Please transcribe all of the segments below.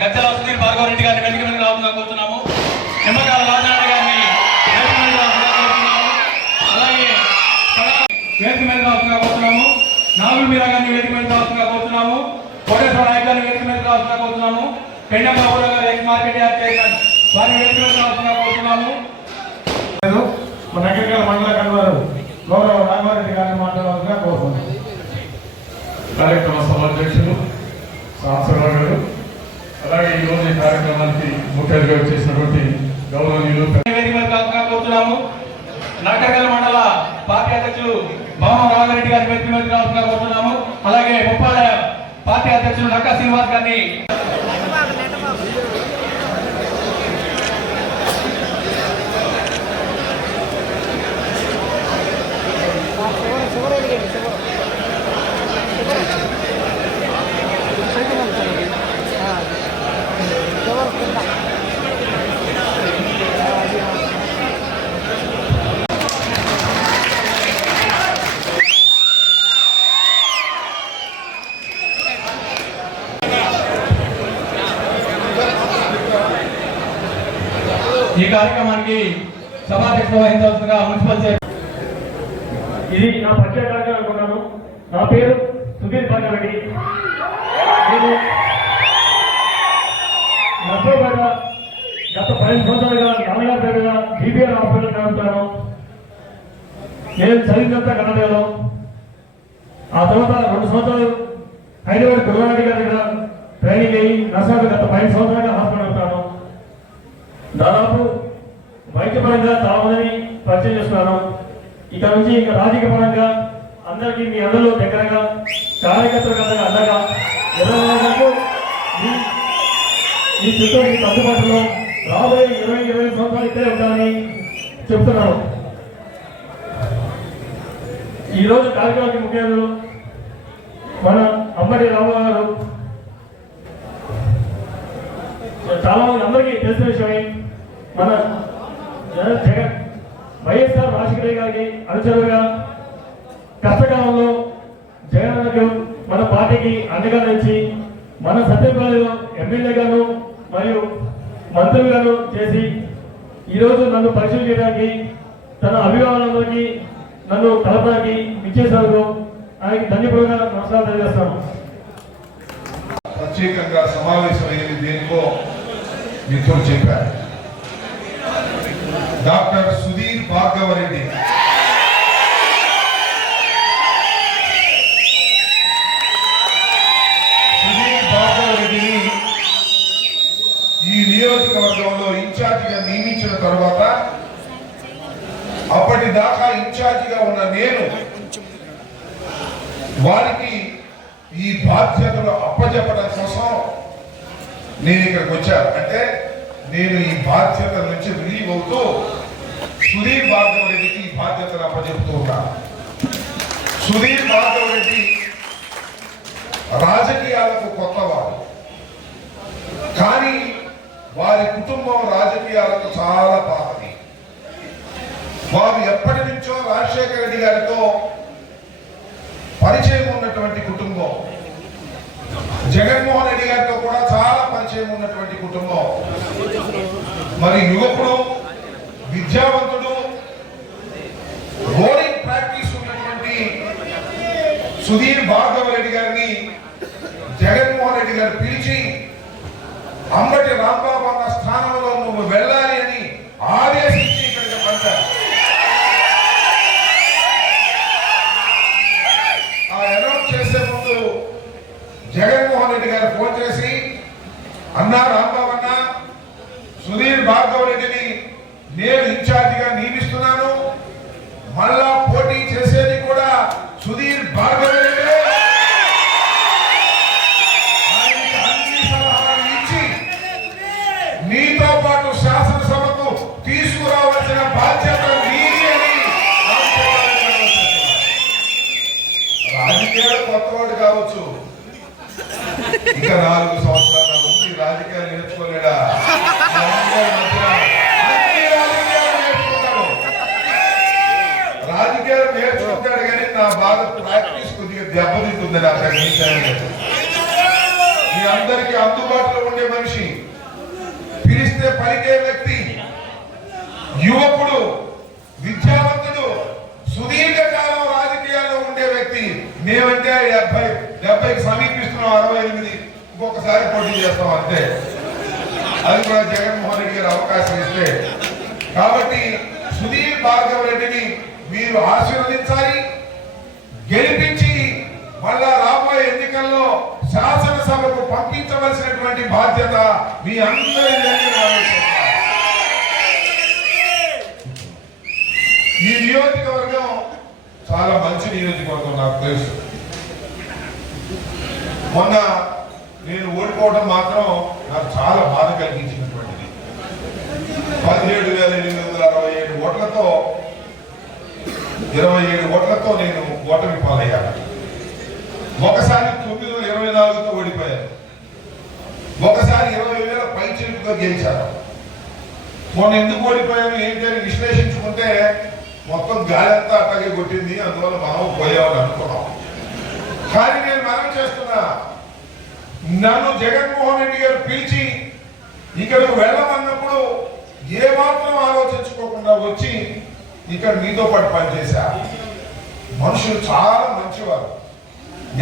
గద్దెల సుధీర్ భార్గవ రెడ్డి గారిని వేదిక మీద రావాలని కోరుతున్నాము. నిమ్మకాయల రాజనారాయణ గారిని వేదిక మీద రావాలని కోరుతున్నాము. అలాగే వేదిక మీద రావాలని కోరుతున్నాము. నాగుల మీరా గారిని వేదిక మీద రావాలని కోరుతున్నాము. కోటేశ్వర నాయక్ గారిని వేదిక మీద రావాలని కోరుతున్నాము. పెండమ్మ ఊర గారు ఎక్స్ మార్కెట్ యార్డ్ చైర్మన్ వారిని వేదిక మీద రావాలని కోరుతున్నాము. మన నగరికల మండల కన్వీనర్ గౌరవ రాఘవారెడ్డి గారిని మాట్లాడాల్సిందిగా కోరుతున్నాను. కార్యక్రమ సభాధ్యక్షులు సాంసరావు గారు, అలాగే ఈరోజు ఈ కార్యక్రమానికి ముఖ్య అతిథిగా చేసినటువంటి గౌరవనీయులు కోరుతున్నాము. నగరికల మండల పార్టీ అధ్యక్షులు భవన రాఘరెడ్డి గారి వేదిక మీద రావాలని కోరుతున్నాము. అలాగే ముప్పాడ పార్టీ అధ్యక్షులు నక్కా శ్రీనివాస్ గారిని ఈ కార్యక్రమానికి సభాధ్యక్షత వహించవలసిందిగా మున్సిపల్ ఇది నా పరిచయ కార్యక్రమం అనుకున్నాను. నా పేరు సుధీర్ భార్గవ రెడ్డి. నేను నర్సరావుపేట గత 10 సంవత్సరాలుగా నాన్నగారి పేరుగా బీబీఆర్ హాస్పిటల్ నడుపుతాను. నేను చదివినంత కన్నడలో, ఆ తర్వాత 2 సంవత్సరాలు హైదరాబాద్ గురువారెడ్డి గారి దగ్గర ట్రైనింగ్ అయ్యి నర్సరావు గత 10 సంవత్సరాలుగా హాస్పిటల్ నడుపుతాను. దాదాపు వైద్యపరంగా చాలా మందిని పరిచయం చేస్తున్నాను. ఇక్కడ నుంచి ఇంకా రాజకీయ పరంగా అందరికీ మీ అందరిలో దగ్గరగా కార్యకర్తలకు అందరిగా అండగా 20 వరకు మీ చుట్టూ మీకు అందుబాటులో రాబోయే 20-25 సంవత్సరాలు ఇక్కడే ఉంటారని చెప్తున్నాను. ఈరోజు కార్యక్రమానికి ముఖ్య అతిథులు మన అంబటి రామారావు గారు. చాలా మంది అందరికీ తెలిసిన విషయమే, మన జగన్ వైఎస్ఆర్ రాజశేఖర గారికి అనుచరులుగా కష్టకాలంలో జగన్ మన పార్టీకి అండగా నుంచి మన సత్యపల్లిలో ఎమ్మెల్యేగాను మరియు మంత్రులుగాను చేసి ఈరోజు నన్ను పరిశీలన చేయడానికి తన అభిమానులందరికీ నన్ను కలపడానికి ఇచ్చేసినందుకు ఆయనకి ధన్యవాదంగా నమస్కారం తెలియజేస్తాను. ప్రత్యేకంగా సమావేశమైనది దేనికో మీతో చెప్పారు. డాక్టర్ సుధీర్ భార్గవ రెడ్డి ఈ నియోజకవర్గంలో ఇన్ఛార్జిగా నియమించిన తర్వాత అప్పటిదాకా ఇన్ఛార్జిగా ఉన్న నేను వారికి ఈ బాధ్యతలు అప్పచెప్పడం కోసం నేను ఇక్కడికి వచ్చాను. అంటే నేను ఈ బాధ్యతల నుంచి రిలీవ్ అవుతూ సుధీర్ భార్గవ రెడ్డికి ఈ బాధ్యతలు అప్పచెప్తూ ఉన్నాను. సుధీర్ భార్గవ రెడ్డి రాజకీయాలకు కొత్తవాడు, కానీ వారి కుటుంబం రాజకీయాలకు చాలా పాతది. వారు ఎప్పటి నుంచో రాజశేఖర రెడ్డి గారితో పరిచయం ఉన్నటువంటి కుటుంబం, జగన్మోహన్ రెడ్డి గారితో కూడా చాలా పరిచయం ఉన్నటువంటి కుటుంబం. మరి యువకుడు, విద్యావంతుడు, బోరింగ్ ప్రాక్టీస్ ఉన్నటువంటి సుధీర్ భార్గవ రెడ్డి గారిని జగన్మోహన్ రెడ్డి గారు పిలిచి అంబటి రాంబాబు అన్న స్థానంలో నువ్వు వెళ్ళాలి అని ఆదేశించి ఇక్కడికి పంపారు. ఆ అనౌన్స్ చేసే ముందు జగన్మోహన్ రెడ్డి గారు ఫోన్ చేసి, అన్నా రాంబాబు అన్న, సుధీర్ భార్గవ రెడ్డిని నేను ఇన్ఛార్జిగా నియమిస్తున్నాను, మళ్ళా పోటీ చేసేది కూడా సుధీర్ భార్గవ రెడ్డి, ఆయనకి అన్ని సలహాలు ఇచ్చి నీతో పాటు శాసనసభకు తీసుకురావాల్సిన బాధ్యత నీది అని రాజకీయాలు కొత్తవాడు కావచ్చు, ఇక 4 సంవత్సరాల ముందు రాజకీయాలు నేర్చుకోలేడా? రాజకీయాలు నేర్చుకుంటాడు కానీ నా బాగా ప్రాక్టీస్ కొద్దిగా దెబ్బతింటుందని అక్కడ అందరికీ అందుబాటులో ఉండే మనిషి, పిలిస్తే పలికే వ్యక్తి, యువకుడు, విద్యావంతుడు, సుదీర్ఘకాలం రాజకీయాల్లో ఉండే వ్యక్తి. మేమంటే 70కి సమీపిస్తున్నాం, 68 ఇంకొకసారి పోటీ చేస్తాం అంతే. అది కూడా జగన్మోహన్ రెడ్డి గారు అవకాశం ఇస్తే. కాబట్టి సుధీర్ భార్గవ్ రెడ్డిని మీరు ఆశీర్వదించాలి, గెలిపించి మళ్ళా రాబోయే ఎన్నికల్లో శాసనసభకు పంపించవలసినటువంటి బాధ్యత మీ అందరి ఈ నియోజకవర్గం చాలా మంచి నియోజకవర్గం నాకు తెలుసు. మొన్న నేను ఓడిపోవడం మాత్రం నాకు చాలా బాధ కలిగించినటువంటిది. 17,867 ఓట్లతో 27 ఓట్లతో నేను ఓటమి పాలయ్యాను. ఒకసారి 924తో ఓడిపోయాను, ఒకసారి 20,000 పైచిలుపుతో గెలిచాను. మొన్న ఎందుకు ఓడిపోయాను ఏంటి అని విశ్లేషించుకుంటే మొత్తం గాలంతా అట్లాగే కొట్టింది, అందువల్ల మనం పోయామని అనుకున్నాం. కానీ నేను మనం చేస్తున్నా, నన్ను జగన్మోహన్ రెడ్డి గారు పిలిచి ఇక్కడికి వెళ్ళమన్నప్పుడు ఏమాత్రం ఆలోచించుకోకుండా వచ్చి ఇక్కడ మీతో పాటు పనిచేశా. మనుషులు చాలా మంచివారు,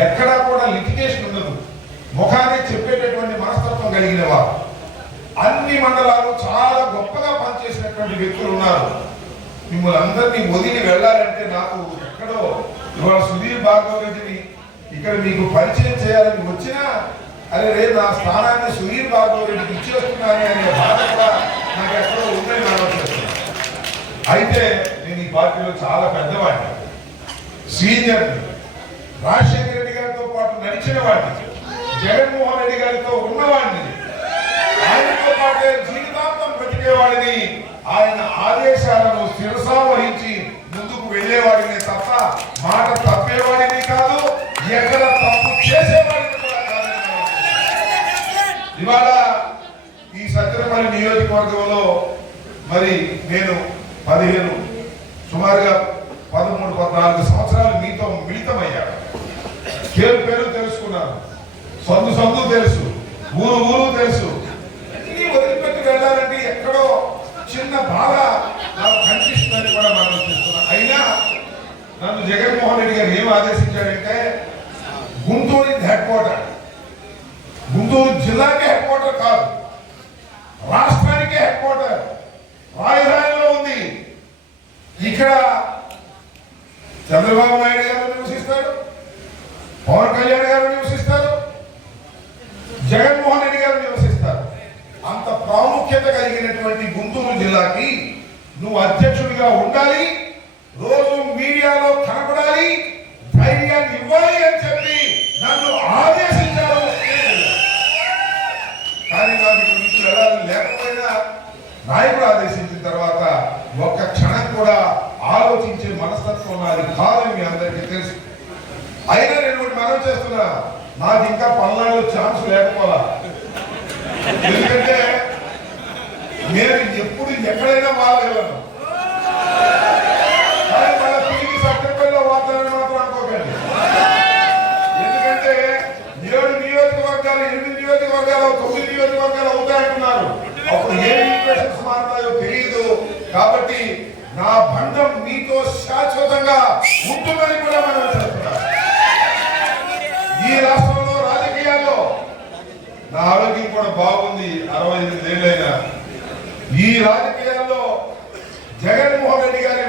ఎక్కడా కూడా లిటిగేషన్ ఉండదు, ముఖానికి చెప్పేటటువంటి మనస్తత్వం కలిగిన వారు. అన్ని మండలాలు చాలా గొప్పగా పనిచేసినటువంటి వ్యక్తులు ఉన్నారు. మిమ్మల్ని అందరినీ వదిలి వెళ్ళాలంటే నాకు ఎక్కడో ఇవాళ సుధీర్ భార్గవ్ రెడ్డిని ఇక్కడ మీకు పరిచయం చేయాలని వచ్చినా అరే రేపు నా స్థానాన్ని సుధీర్ భార్గవ్ రెడ్డికి ఇచ్చేస్తున్నాను అనే బాధ కూడా నాకు ఎక్కడో ఉందని ఆలోచిస్తున్నాను. అయితే నేను ఈ పార్టీలో చాలా పెద్దవాడిని, సీనియర్ని, రాజశేఖర రెడ్డి గారితో పాటు నడిచిన వాడిని, జగన్మోహన్ రెడ్డి గారితో ఉన్నవాడిని, ఆయనతో పాటే జీవితాంతం బ్రతికేవాడిని. ఆయన ఆదేశాలను శిరసా వహించి ముందుకు వెళ్ళేవాడిని తప్ప మాట తప్పేవాడిని కాదు, ఎక్కడ తప్పు చేసేవాడిని కూడా కాదు. ఇవాళ ఈ సత్యనపల్లి నియోజకవర్గంలో మరి నేను సుమారుగా 13-14 సంవత్సరాలు మీతో మిళితమయ్యాను. పేరు తెలుసుకున్నాను, సందు తెలుసు, ఊరు తెలుసు. అన్ని వదిలిపెట్టి వెళ్ళాలంటే ఎక్కడో చిన్న బాధ నాకు కనిపిస్తుందని కూడా మనం చూస్తున్నాం. అయినా నన్ను జగన్మోహన్ రెడ్డి గారు ఏం ఆదేశించాడంటే గుంటూరు హెడ్ క్వార్టర్, గుంటూరు జిల్లాకే హెడ్ క్వార్టర్ కాదు, రాష్ట్రానికే హెడ్ క్వార్టర్ రాజధానిలో ఉంది. ఇక్కడ చంద్రబాబు నాయుడు గారు నివసిస్తాడు, పవన్ కళ్యాణ్ గారు నివసిస్తారు, జగన్మోహన్ రెడ్డి గారు నివసిస్తారు. అంత ప్రాముఖ్యత కలిగినటువంటి గుంటూరు జిల్లాకి నువ్వు అధ్యక్షుడిగా ఉండాలి, రోజు మీడియాలో కనపడాలి, ధైర్యాన్ని ఇవ్వాలి అని చెప్పి నన్ను ఆదేశించారు. కానీ నాకు ఇక్కడ నుంచి వెళ్ళాలని లేకపోయినా నాయకుడు ఆదేశించిన తర్వాత ఒక్క క్షణం కూడా ఆలోచించే మనస్తత్వం నాది కాదని మీ అందరికీ తెలుసు. అయినా నేను ఒకటి మనం చేస్తున్నా, నాకు ఇంకా పల్నాడులో ఛాన్స్ లేకపోలా. ఎందుకంటే నేను ఎప్పుడు ఎక్కడైనా మారగలను, కానీ మన తిరిగి సత్యపల్లిలో వాతావరణం మాత్రం అనుకోకండి. ఎందుకంటే 7 నియోజకవర్గాలు 8 నియోజకవర్గాలు 9 నియోజకవర్గాలు అవుతాయంటున్నారు. అప్పుడు ఏ ఈక్వేషన్స్ మారుతాయో తెలియదు. కాబట్టి నా బంధం మీతో శాశ్వతంగా ఉంటుందని కూడా మనం చేస్తున్నాం. ఈ రాష్ట్రంలో రాజకీయాల్లో నా ఆరోగ్యం కూడా బాగుంది, 68 ఏళ్ళైనా ఈ రాజకీయాల్లో జగన్మోహన్ రెడ్డి గారి